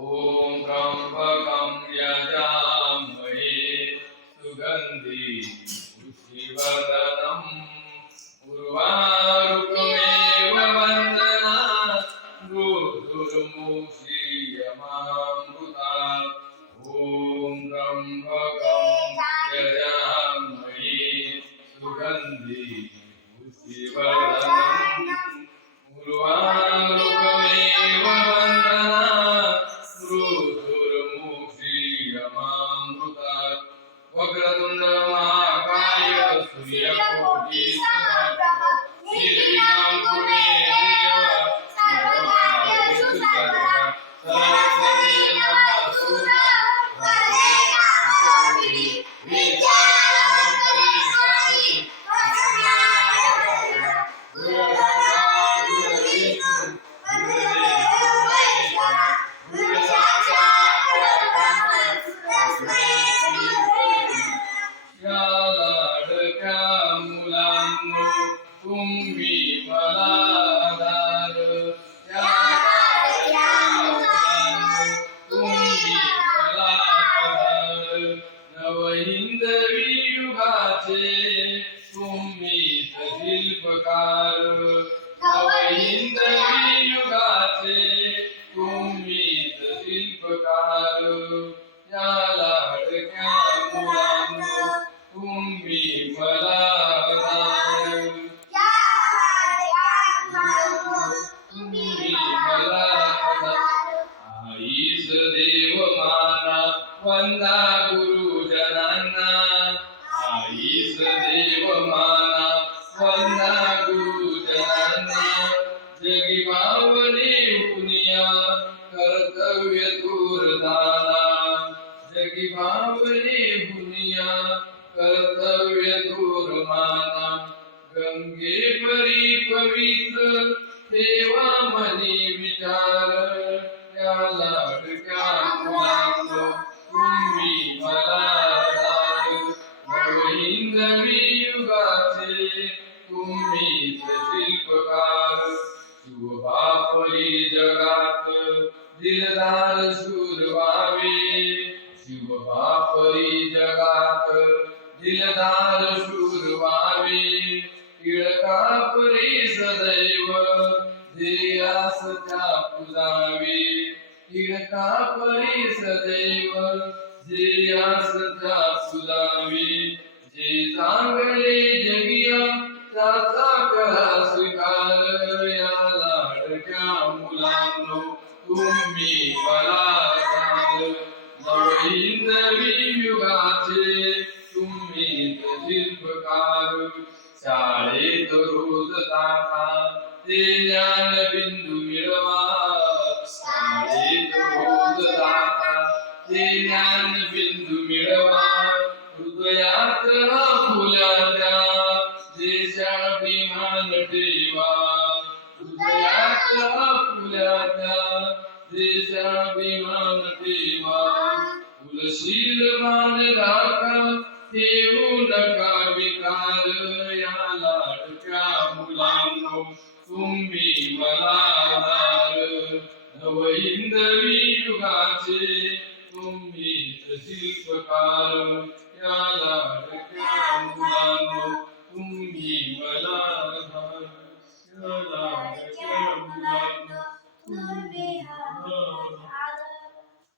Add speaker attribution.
Speaker 1: Oh. ಕಳೆದುಕೊಂಡವ तुम्ही मला पवित्र देवा मनी विचार या होई जगात दिलदार शूर व्हावे टिळकापरी सदैव ध्येयास त्या पुजावे टिळकापरी सदैव ध्येयास त्या पुजावे जे चांगले जगिया त्याचा करा स्वीकार या लाडक्या मुलांनो तुम्ही मला नवहिंदवी युगाचे तुम्ही शिल्पकार शाळेत रोज जाता ते ज्ञान बिंदू मिळवा. शाळेत रोज जाता ते ज्ञान बिंदू मिळवा. हृदयात हा फुलाच्या देशाभिमान ठेवा. हृदयात हा फुलाच्या देशाभिमान ठेवा. फुलशील मान राखा ठेवू नका विकार? या लाडक्या मुलांनो तुम्ही मला आधार. नवहिंदवी युगाचे